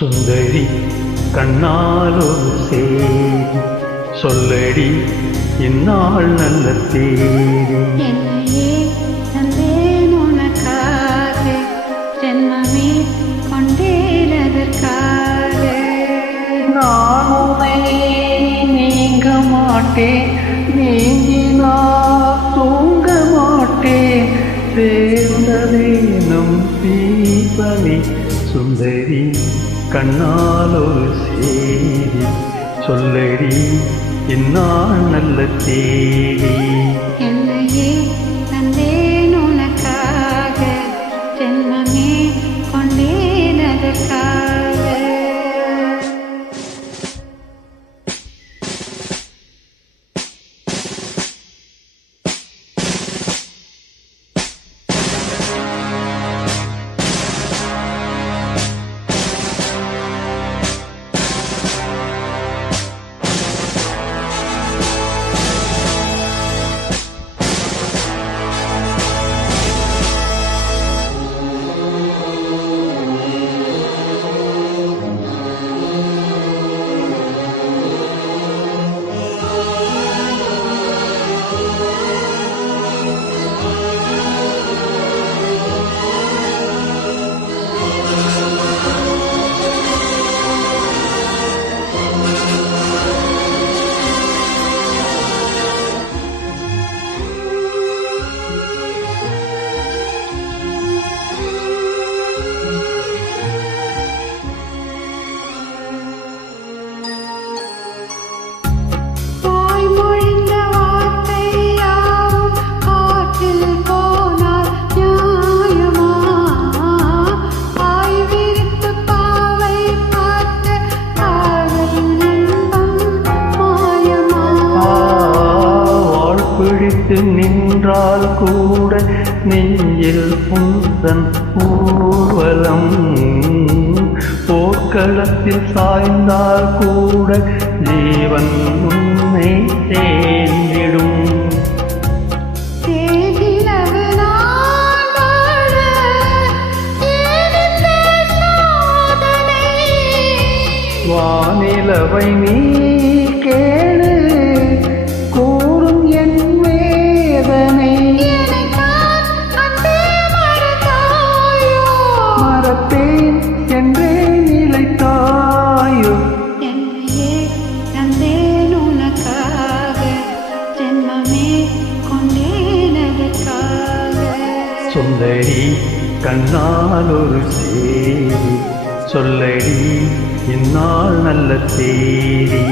சுந்தரி கண்ணால் ஒரு சேரி சொல்லடி இந்நாள் நல்ல தேதி. என்னையே தந்தேன் உனக்காக, ஜென்மமே கொண்டேன் அதற்காக. நான் உன்னை நீங்க மாட்டேன், நீங்கினால் தூங்க மாட்டேன், சேர்ந்ததே நம் தீபனி. சுந்தரி கண்ணால் ஒரு சேரி சொல்லடி இந்நாள் நல்ல தேதி. என்னையே தந்தேன் உனக்காக, ஜென்மமே கொண்டேன் அதற்காக. பிடித்து நின்றால் கூட நெஞ்சில் புந்தன் ஊர்வலம், போர்க்களத்தில் சாய்ந்தால் கூட ஜீவன் உன்னை தேர்ந்திடும். வானிலவை நீ கேளு, கூறும் என் வேதனை. மறப்பேன் என்றே நிலைத்தாயோ. என்னையே தந்தேன் உனக்காக, ஜென்மமே கொண்டேன் அதற்காக. சுந்தரி கண்ணால் ஒரு சேரி சொல்லடி இந்நாள் நல்ல தேதி.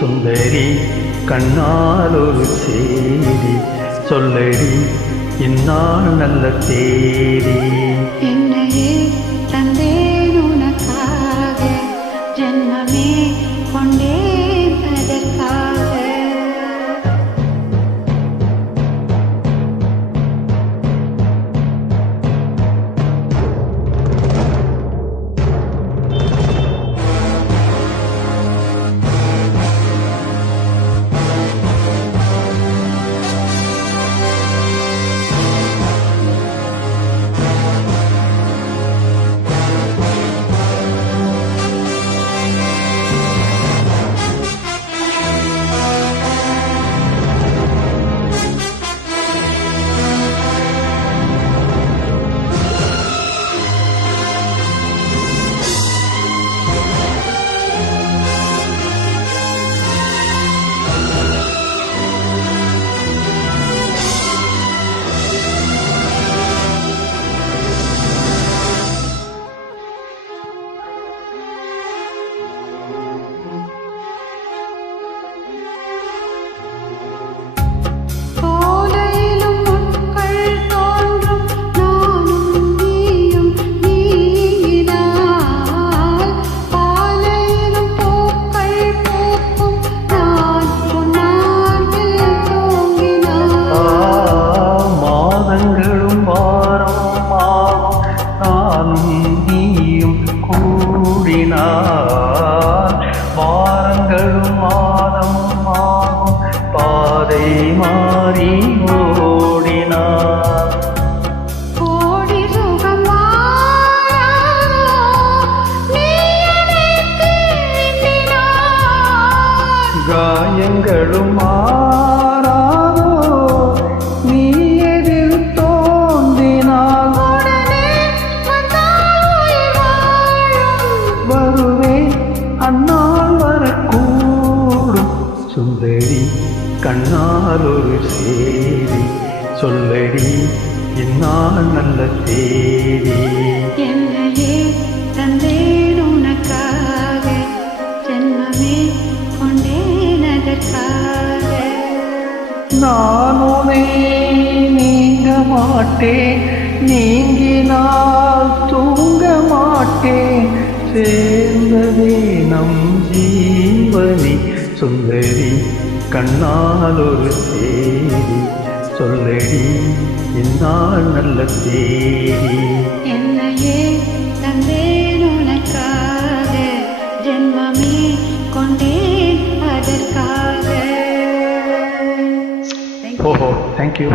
சுந்தரி கண்ணால் ஒரு சேரி சொல்லடி இந்நாள் நல்ல தேதி. என்னையே தந்தேன் உனக்காக, ஜென்மமே கொண்டேன் அதற்காக. பாதை மாறி ஓடினார். கோடி சுகம் வாராதோ, நீ எனக்கு எண்ணினாய். காயங்களும் மாறாதோ, நீ எதில் தோன்றினால். உடனே வந்தால் உயிர் வாழும். வருவேன் அந்நாள் வரக்கூடும். சுந்தரி கண்ணால் ஒரு சேரி சொல்லடி இந்நாள் நல்ல தேதி. என்னையே தந்தேன் உனக்காக, ஜென்மமே கொண்டேன் அதற்காக. நான் உன்னை நீங்க மாட்டேன், நீங்கினால் தூங்க மாட்டேன். சேர்ந்ததே நம் ஜீவனி. சுந்தரி கண்ணால் ஒரு சேரி சொல்லடி இந்நாள் நல்ல தேதி. என்னையே தந்தேன் உனக்காக, ஜென்மமே கொண்டேன் அதற்காக. ஓஹோ, தேங்க்யூ.